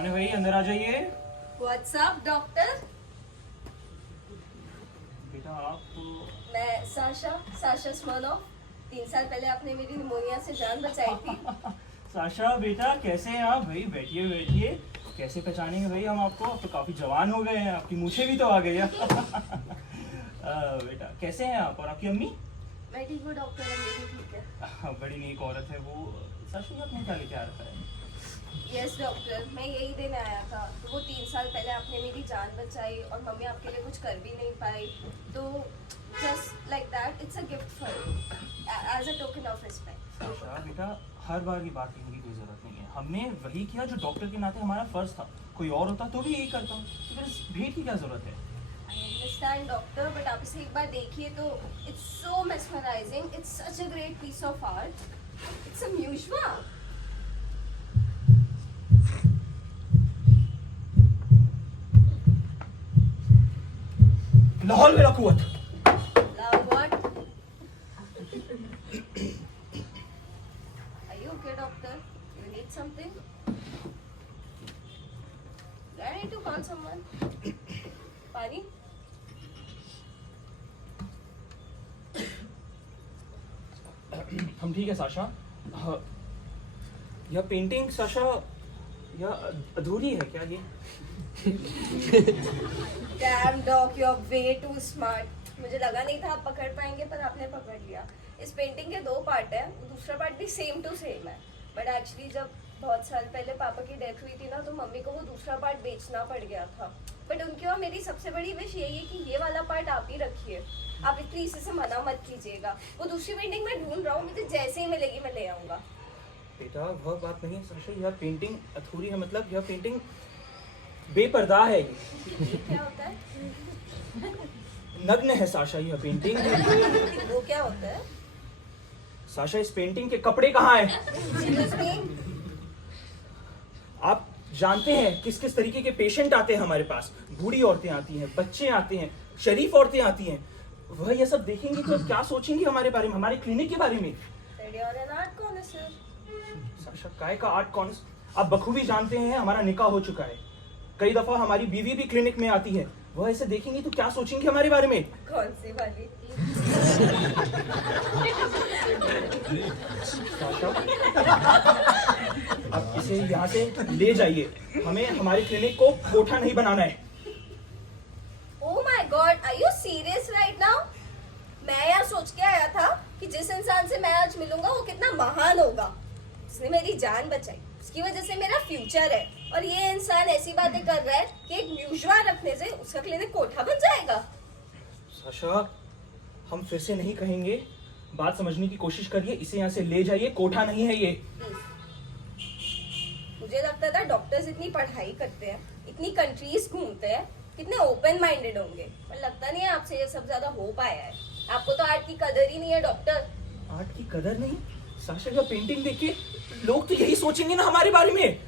कौन है भाई? अंदर आ जाइए। What's up, doctor? बेटा आप तो... मैं साशा स्मर्नोव। 3 साल पहले आपने मेरी निमोनिया से जान बचाई थी। साशा बेटा कैसे हैं आप? भाई बैठिए बैठिए। कैसे पहचानेंगे भाई हम आपको? अब तो काफी जवान हो गए हैं, आपकी मूछें भी तो आ गई है। बेटा कैसे हैं आप? और आपकी अम्मी? मैं ठीक हूँ डॉक्टर, अम्मी भी ठीक है। बड़ी नेक औरत है वो। साशा जी आपने क्या लेके आ रखा है? यस डॉक्टर, मैं यही देने आया था। तो वो 3 साल पहले आपने मेरी जान बचाई और मम्मी आपके लिए कुछ कर भी नहीं पाई, तो just like that it's a gift for you as a token of respect. Sasha बेटा हर बार की बात करने की कोई जरूरत नहीं है। हमने वही किया जो डॉक्टर के नाते हमारा फर्ज था। कोई और होता तो भी यही करता हूँ, तो फिर इस भेंट की क्या जरूरत है? आई अंडरस्टैंड डॉक्टर, बट आप इसे एक बार देखिए तो it's so mesmerising, it's such a great piece of art, it's a museum. लाहौल मेरा कुवत। What? Are you okay, doctor? You need something? Do I need to call someone? Pani? हम ठीक है साशा। हाँ, यह पेंटिंग साशा यह अधूरी है क्या ये? Damn dog, you're way too smart. मुझे लगा नहीं था आप पकड़ पाएंगे, पर आपने पकड़ लिया। इस पेंटिंग के 2 पार्ट हैं, दूसरा पार्ट भी सेम टू सेम है। बट एक्चुअली जब बहुत साल पहले पापा की डेथ हुई थी ना, तो मम्मी को वो दूसरा पार्ट बेचना पड़ गया था। बट उनकी और मेरी सबसे बड़ी विश यही है कि ये वाला पार्ट आप ही रखिए। आप प्लीज इसे मना मत कीजिएगा। वो दूसरी पेंटिंग मैं ढूंढ रहा हूँ, मुझे जैसे ही मिलेगी मैं ले आऊंगा। बेटा वह बात नहीं है साशा, यह पेंटिंग अधूरी है। मतलब यह पेंटिंग बेपर्दा है। ये क्या होता है? नग्न है साशा यह पेंटिंग। वो क्या होता है? साशा इस पेंटिंग के कपड़े कहाँ हैं? Excuse me? आप जानते हैं किस किस तरीके के पेशेंट आते हैं हमारे पास। बूढ़ी औरतें आती हैं, बच्चे आते हैं, शरीफ औरतें आती हैं। वह ये सब देखेंगी तो क्या सोचेंगी हमारे बारे में, हमारे क्लिनिक के बारे में? Said you're an art connoisseur. Sasha काय का आर्ट कौन? आप बखूबी जानते हैं हमारा निकाह हो चुका है। कई दफा हमारी बीवी भी क्लिनिक में आती है। वह ऐसे देखेंगी तो क्या सोचेंगी हमारे बारे में? कौन सी वाली? साशा आप इसे यहाँ से ले जाइए। हमें हमारी क्लिनिक को कोठा नहीं बनाना है। Oh my God, are you serious right now? मैं यहाँ सोच के आया था कि जिस इंसान से मैं आज मिलूंगा वो कितना महान होगा। उसने मेरी जान बचाई, उसकी वजह से मेरा फ्यूचर है, और ये इंसान ऐसी बातें कर रहा है कि एक म्यूजियम रखने से उसका क्लिनिक कोठा बन जाएगा। साशा हम फिर से नहीं कहेंगे, बात समझने की कोशिश करिए। इसे यहाँ से ले जाइए, कोठा नहीं है ये। मुझे लगता था डॉक्टर्स इतनी पढ़ाई करते हैं, इतनी कंट्रीज घूमते हैं, कितने ओपन माइंडेड होंगे, पर लगता नहीं है आपसे ये सब ज्यादा हो पाया है। आपको तो आर्ट की कदर ही नहीं है डॉक्टर। आर्ट की कदर नहीं? साशा का पेंटिंग देख के लोग तो यही सोचेंगे ना हमारे बारे में।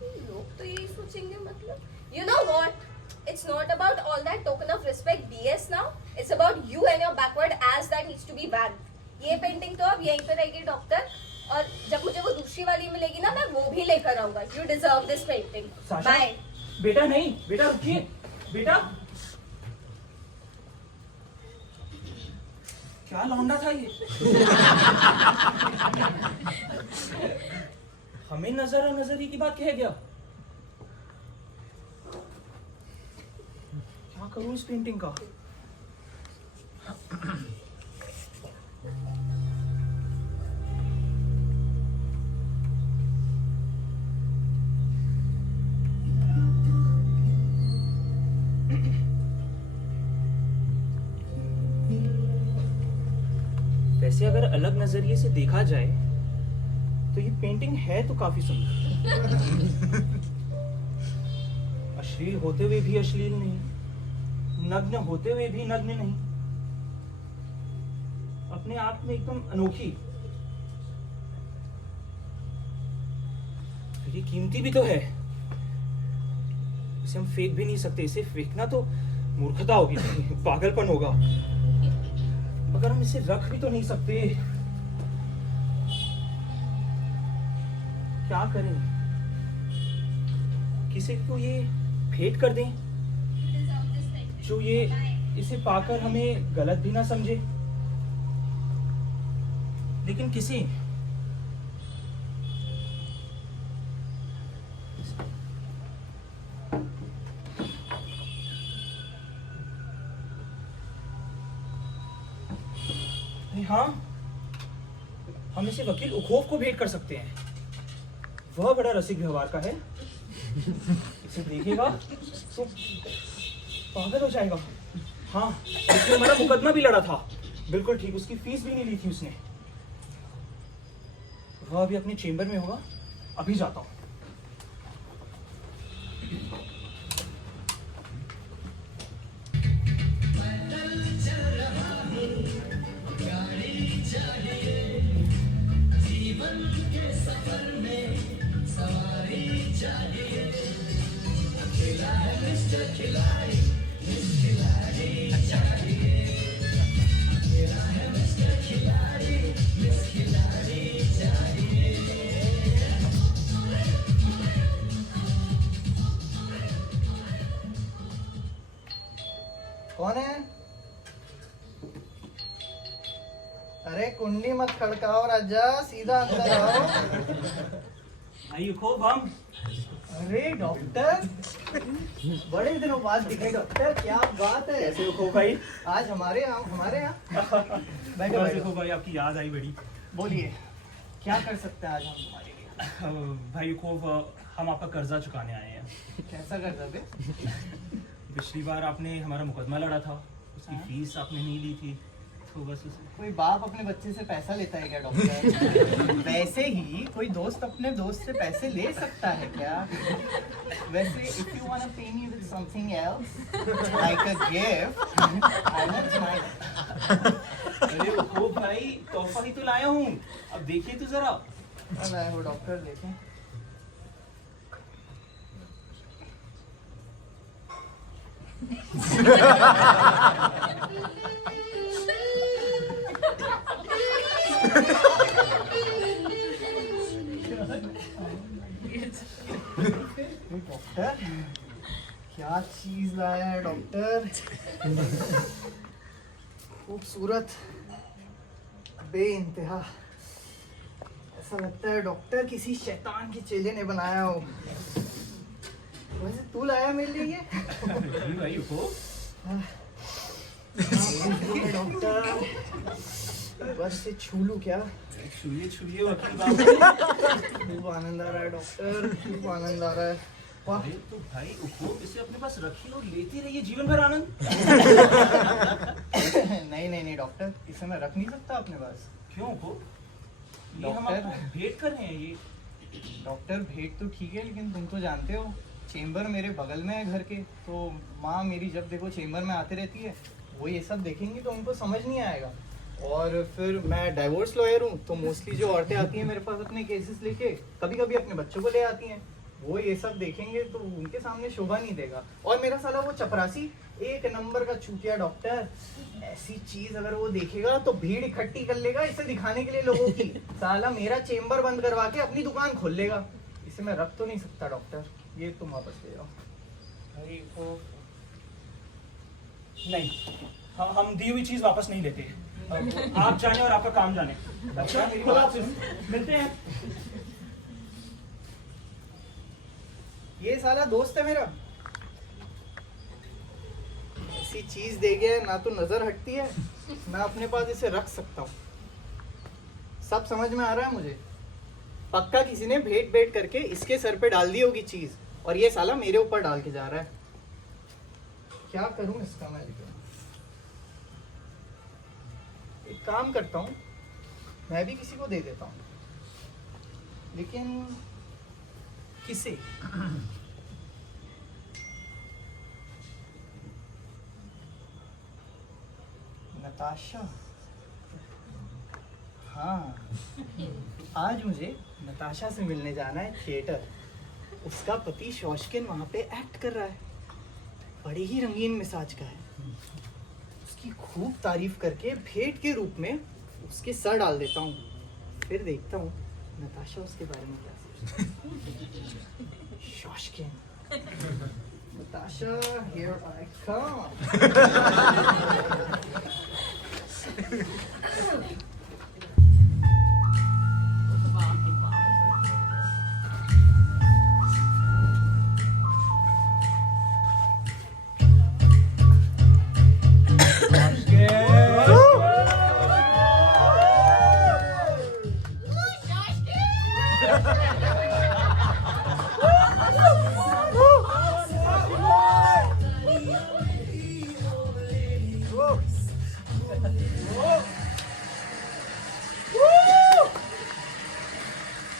लोग तो यही सोचेंगे मतलब? You know what? It's not about all that token of respect BS now. It's about you and your backward ass that needs to be banned. ये पेंटिंग तो अब यहीं पे रहेगी डॉक्टर, और जब मुझे वो दूसरी वाली मिलेगी ना, मैं वो भी लेकर आऊंगा। You deserve this painting. Sasha Bye. बेटा नहीं, बेटा रुकिए। बेटा क्या लौंडा था ये? हमें नजरी की बात कह गया। क्या करूं इस पेंटिंग का? वैसे अगर अलग नजरिए से देखा जाए तो ये पेंटिंग है तो काफी सुंदर। अश्लील होते हुए भी अश्लील नहीं, नग्न होते हुए भी नग्न नहीं, अपने आप में एकदम अनोखी। ये कीमती भी तो है, इसे हम फेंक भी नहीं सकते। इसे फेंकना तो मूर्खता होगी, पागलपन होगा। मगर हम इसे रख भी तो नहीं सकते। क्या करें? किसी को ये भेंट कर दें जो ये इसे पाकर हमें गलत भी ना समझे। लेकिन किसी हाँ, हम इसे वकील उखोफ को भेंट कर सकते हैं। वह बड़ा रसिक व्यवहार का है, इसे देखेगा तो पागल हो जाएगा। हाँ, उसने हमारा मुकदमा भी लड़ा था, बिल्कुल ठीक, उसकी फीस भी नहीं ली थी उसने। वह अभी अपने चेंबर में होगा, अभी जाता हूँ। कौन है? अरे कुंडी मत खड़काओ राजा, सीधा अंदर आओ। भाई उखोफ, हम अरे डॉक्टर, बड़े दिनों बाद दिखे डॉक्टर, क्या बात है? कैसे उखोफ भाई? आज हमारे यहाँ बैठो बस बैठो। उखोफ भाई, आपकी याद आई बड़ी। बोलिए, क्या कर सकते हैं आज हम तुम्हारे लिए? भाई उखोफ, हम आपका कर्जा चुकाने आए हैं। कैसा कर रहे? पिछली बार आपने हमारा मुकदमा लड़ा था, उसकी हाँ। फीस आपने नहीं ली थी, तो बस उसे कोई बाप अपने बच्चे से पैसा लेता है क्या डॉक्टर? वैसे ही कोई दोस्त अपने दोस्त से पैसे ले सकता है क्या? वैसे if you wanna pay me with something else like a gift, I won't mind. अरे उखोफ भाई, तोहफा ही तो लाया हूँ, अब देखिए तो जरा। मैं वो डॉक्टर देखें। डॉक्टर, क्या चीज लाया है डॉक्टर? खूबसूरत, बेइंतहा, ऐसा लगता है डॉक्टर किसी शैतान के चेले ने बनाया हो। वैसे तू लाया मेरे लिए ये? जी भाई उखोफ, डॉक्टर, बस से छू लूं क्या? छुइए छुइए वकील बाबू। खूब आनंद आ रहा है डॉक्टर, खूब आनंद आ रहा है। वाह, अरे तो भाई उखोफ, इसे अपने पास रखिए और लेते रहिए जीवन भर आनंद। नहीं डॉक्टर, इसे मैं रख नहीं सकता अपने पास। क्यों उखोफ? ये हम डॉक्टर। आपको भेंट कर रहे हैं ये। डॉक्टर भेंट तो ठीक है, लेकिन तुम तो जानते हो चेंबर मेरे बगल में है घर के, तो माँ मेरी जब देखो चेंबर में आती रहती है, वो ये सब देखेंगी तो उनको समझ नहीं आएगा। और फिर मैं डाइवोर्स लॉयर हूँ, तो मोस्टली जो औरतें आती हैं मेरे पास अपने केसेस लेके, कभी कभी अपने बच्चों को ले आती हैं, वो ये सब देखेंगे तो उनके सामने शोभा नहीं देगा। और मेरा साला वो चपरासी एक नंबर का चूतिया डॉक्टर, ऐसी चीज अगर वो देखेगा तो भीड़ इकट्ठी कर लेगा इसे दिखाने के लिए लोगों की। साला मेरा चेंबर बंद करवा के अपनी दुकान खोल लेगा। इसे मैं रख तो नहीं सकता डॉक्टर, ये तुम वापस ले जाओ। भाई वो नहीं, हम दी हुई चीज वापस नहीं लेते। आप जाने और आपका काम जाने। अच्छा, मिलते हैं। ये साला दोस्त है मेरा, ऐसी चीज दे गया ना तो नजर हटती है, मैं अपने पास इसे रख सकता हूँ। सब समझ में आ रहा है मुझे। पक्का किसी ने भेंट भेंट करके इसके सर पे डाल दी होगी चीज, और ये साला मेरे ऊपर डाल के जा रहा है। क्या करूं इसका मैं? एक काम करता हूँ, मैं भी किसी को दे देता हूँ, लेकिन किसे? नताशा। हाँ, आज मुझे नताशा से मिलने जाना है थिएटर। उसका पति शौशकिन वहाँ पे एक्ट कर रहा है, बड़े ही रंगीन मिजाज का है। उसकी खूब तारीफ करके भेंट के रूप में उसके सर डाल देता हूँ, फिर देखता हूँ नताशा उसके बारे में क्या सोचती है। शौशकिन, Natasha, here I come.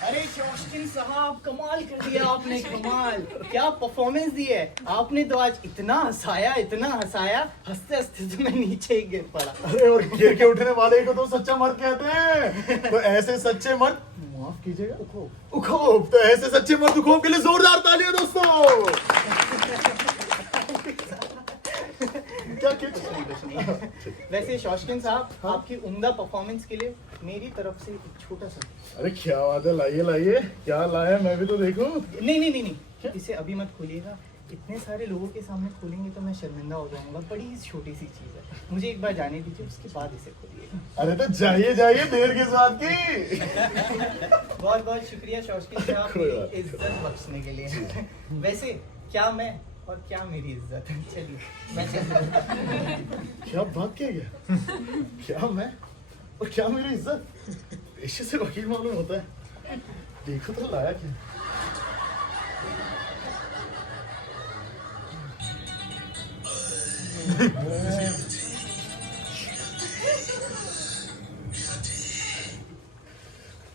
अरे शौशकिन साहब, कमाल कर दिया आपने, कमाल। क्या परफॉर्मेंस दी है आपने, तो आज इतना हंसाया, हंसते हंसते तो मैं नीचे ही गिर पड़ा। अरे और गिर के उठने वाले को तो सच्चा मर्द कहते हैं। तो ऐसे सच्चे मर्द, माफ कीजिएगा, उखोब, तो ऐसे सच्चे मर्द उखोब के लिए जोरदार तालियां दोस्तों। क्या वैसे शौशकिन साहब, आपकी उम्दा परफॉर्मेंस के लिए मेरी तरफ से एक छोटा सा। अरे क्या बात है, लाइए लाइए, क्या लाया मैं भी तो देखूं। नहीं, इसे अभी मत खोलिएगा। इतने सारे लोगों के सामने खोलेंगे तो मैं शर्मिंदा हो जाऊंगा। बड़ी छोटी सी चीज है, मुझे एक बार जाने दीजिए, उसके बाद इसे खोलिएगा। अरे तो जाइए जाइए, देर किस बात की। बहुत बहुत शुक्रिया शौशकिन साहब, कोई बात मेरी इज्जत बख्शने के लिए। वैसे क्या मैं और क्या मेरी इज्जत है। चलिए मैं चलता हूं। क्या बात किया गया, क्या मैं और क्या मेरी इज्जत, पेशे से वकील मालूम होता है। देखो तो लाया क्या।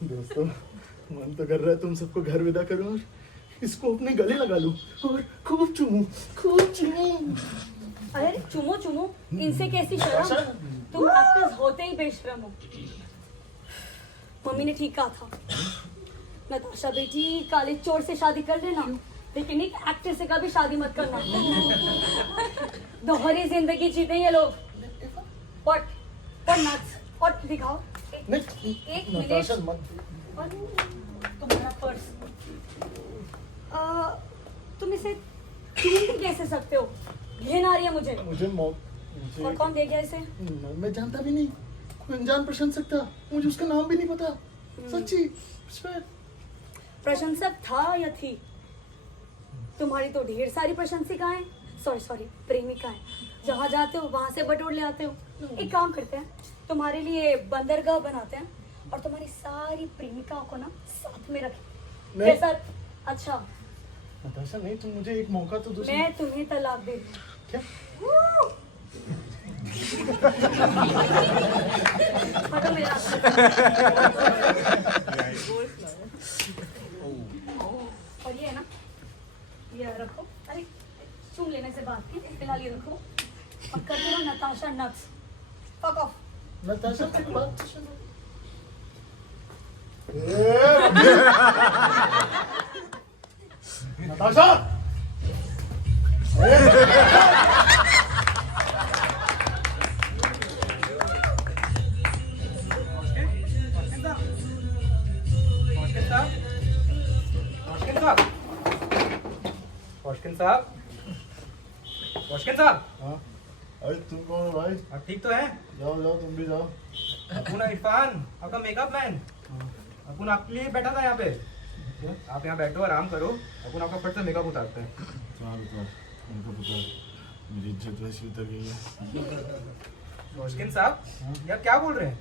दोस्तों, मन तो कर रहा है तुम सबको घर विदा करूं और इसको अपने गले लगा लूं और खूब चूमूं, खूब चूमूं। अरे चुमो चुमो, इनसे कैसी शर्म। तुम एक्टर्स होते ही बेशर्म हो। मम्मी ने ठीक कहा था, नताशा बेटी काले चोर से शादी कर लेना, लेकिन एक एक्टर से कभी शादी मत करना। दोहरी जिंदगी जीते ये लोग। और नट्स दिखाओ। नहीं, एक नताशा मिनट। मत। और तुम्हारा पर्स। तुम इसे चूम भी कैसे सकते हो? घिन आ रही है मुझे। मुझे और कौन दे गया इसे? मैं जानता भी नहीं, कोई अनजान प्रशंसक था, मुझे उसका नाम भी नहीं पता। सच्ची प्रशंसक था या थी? तुम्हारी तो ढेर सारी प्रशंसिकाएं, सॉरी प्रेमिकाएं, जहाँ जाते हो वहां से बटोर ले आते हो। एक काम करते हैं, तुम्हारे लिए बंदरगाह बनाते हैं और तुम्हारी सारी प्रेमिकाओं को ना साथ में रखें। नहीं। कैसा? अच्छा, नताशा नहीं, तुम मुझे एक मौका तो दो। मैं तुम्हें तलाक दे दूं। क्या? हटो मेरा। और ये है ना, ये रखो। अरे चूम लेने से बात की, फिलहाल ये रखो और कर दो ना Natasha nuts. Fuck off. Natasha की बात तो सुनो। नताशा, रोशकिन साहब, हाँ, अरे तुम कौन हो भाई? आप ठीक तो हैं? जाओ जाओ, तुम भी जाओ। अपुन इरफान, आपका मेकअप मैन। अपुन आपके लिए बैठा था यहाँ पे। आप यहाँ बैठो, आराम करो। अपुन आपका फट से मेकअप उतारते हैं। मेरी इज्जत वैसी उतर गई है। रोशकिन साहब, यार क्या बोल रहे हैं?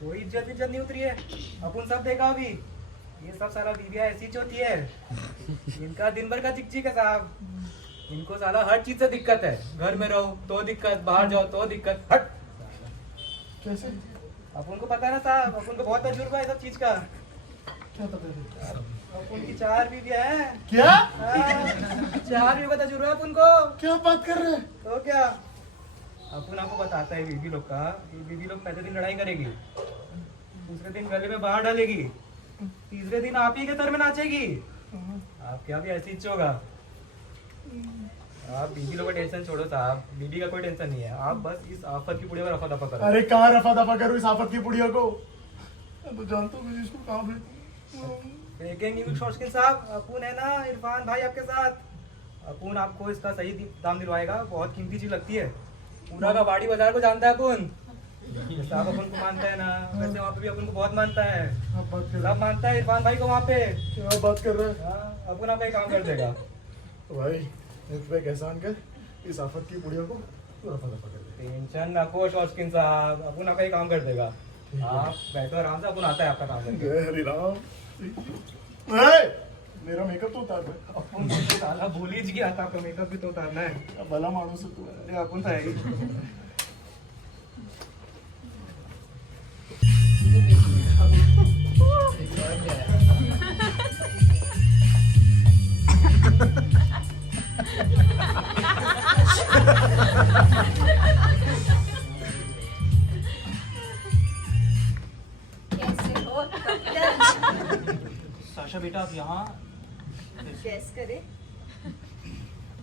कोई इज्जत नहीं उतरी है। अपुन सब देखा अभी। ये सब सारा बीबिया ऐसी होती है। इनका दिन भर का चिक है साहब। इनको साला हर चीज से दिक्कत है। घर में रहो तो दिक्कत, बाहर जाओ तो दिक्कत। हट। कैसे? अपन को पता है ना साहब, अपन को बहुत तजुर्बा है सब चीज का। क्या पता है? अपन की 4 बीवियां हैं। क्या? 4 बीवियों का तजुर्बा है अपन को। क्या बात कर रहे हैं? तो क्या, अपन आपको बताता है बीवी लोग का। ये बीवी लोग पहले दिन लड़ाई करेगी, दूसरे दिन गले में बाहर डालेगी, तीसरे दिन आप ही के सर में नाचेगी। आप क्या भी ऐसी होगा। आप बीवी लोग का टेंशन छोड़ो साहब, बीवी का कोई टेंशन नहीं है। आप बस इस आफत की पुड़िया में रफा दफा करो। अरे कहाँ रफा दफा करूँ इस आफत की पुड़िया को? मैं तो जानता हूँ इसको कहाँ भेजूं। देखेंगे रोशकिन साहब, अपुन है ना इरफान भाई आपके साथ। अपुन आपको इसका सही दाम दिलवाएगा, बहुत कीमती चीज लगती है। पूरा का बाड़ी बाजार को जानता है अपुन। जैसे आप अपन को मानता है ना, वैसे वहाँ पे भी अपन को बहुत मानता है। आप बात कर सब मानता है इरफान भाई को वहाँ पे। क्या बात कर रहा है? हाँ, अपुन आपका एक काम कर देगा। तो भाई मुझ पे एक एहसान कर, इस आफत की बुढ़िया को तू रफा दफा कर दे। टेंशन ना को शौकीन साहब, अपुन आपका एक काम कर देगा। ठीक है। आप बैठो आराम से, अपुन आता है आपका काम करके। जय हरि राम। ए, मेरा मेकअप तो उतार दे। अपुन तो साला भूल ही गया था, आपका मेकअप भी तो उतारना है। भला मानुस है तू। अरे अपुन तो है ही। कैसे हो डॉक्टर? साशा बेटा आप यहाँ, गैस करे।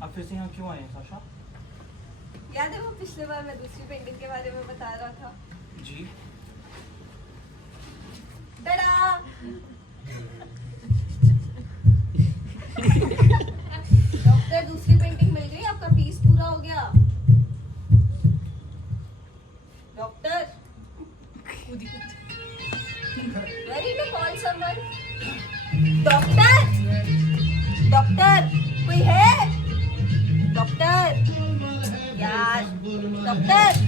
आप फिर से यहाँ क्यों आए हैं साशा? याद है वो पिछले बार मैं दूसरी पेंटिंग के बारे में बता रहा था? जी। टडा! डॉक्टर दूसरी पेंटिंग मिल गई, आपका पीस पूरा हो गया। Doctor very to call someone. Doctor doctor कोई है? डॉक्टर यार डॉक्टर